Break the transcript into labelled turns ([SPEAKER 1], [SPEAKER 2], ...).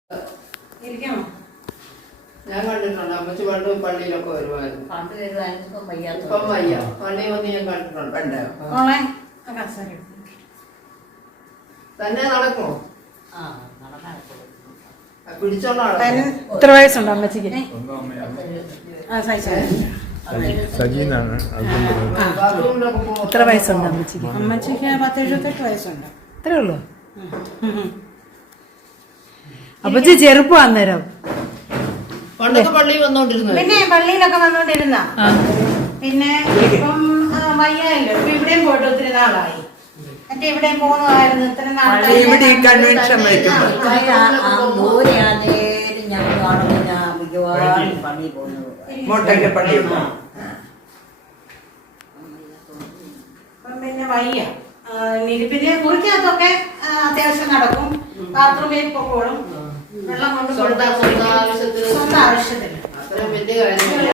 [SPEAKER 1] ഞാൻ കണ്ടിട്ടുണ്ട്. അമ്മച്ചി പണ്ട് പള്ളിയിലൊക്കെ വരുമായിരുന്നു. ഇപ്പം വയ്യ. പള്ളി വന്ന് ഞാൻ കണ്ടിട്ടുണ്ട്. തന്നെ നടക്കുമോ? പിടിച്ചോണ്ടോ?
[SPEAKER 2] എത്ര വയസ്സുണ്ട് അമ്മച്ചിക്ക്? എത്ര വയസ്സുണ്ട് അമ്മച്ചിക്ക്?
[SPEAKER 3] അമ്മച്ചിക്ക് 10-78 വയസ്സുണ്ട്.
[SPEAKER 2] അത്രേ ഉള്ളൂ. അപ്പച്ചി ചെറുപ്പം അന്നേരം
[SPEAKER 1] പണ്ടൊക്കെ പള്ളിയിൽ വന്നോണ്ടിരുന്നു.
[SPEAKER 3] പിന്നെ പള്ളിയിലൊക്കെ വന്നോണ്ടിരുന്ന. പിന്നെ ഇപ്പം വയ്യായല്ലോ. ഇപ്പൊ ഇവിടെയും പോയിട്ട് ഒത്തിരി നാളായി. മറ്റേ ഇവിടെയും പോകുന്നതായിരുന്നു ഇത്ര നാളായി. പിന്നെ വയ്യ. പിന്നെ മുറിക്കകത്തൊക്കെ അത്യാവശ്യം നടക്കും. ബാത്റൂമിൽ പോകോളും. വെള്ളം കൊണ്ട് സ്വന്തം ആവശ്യത്തിന്.
[SPEAKER 1] അത്രയും വലിയ കാര്യം.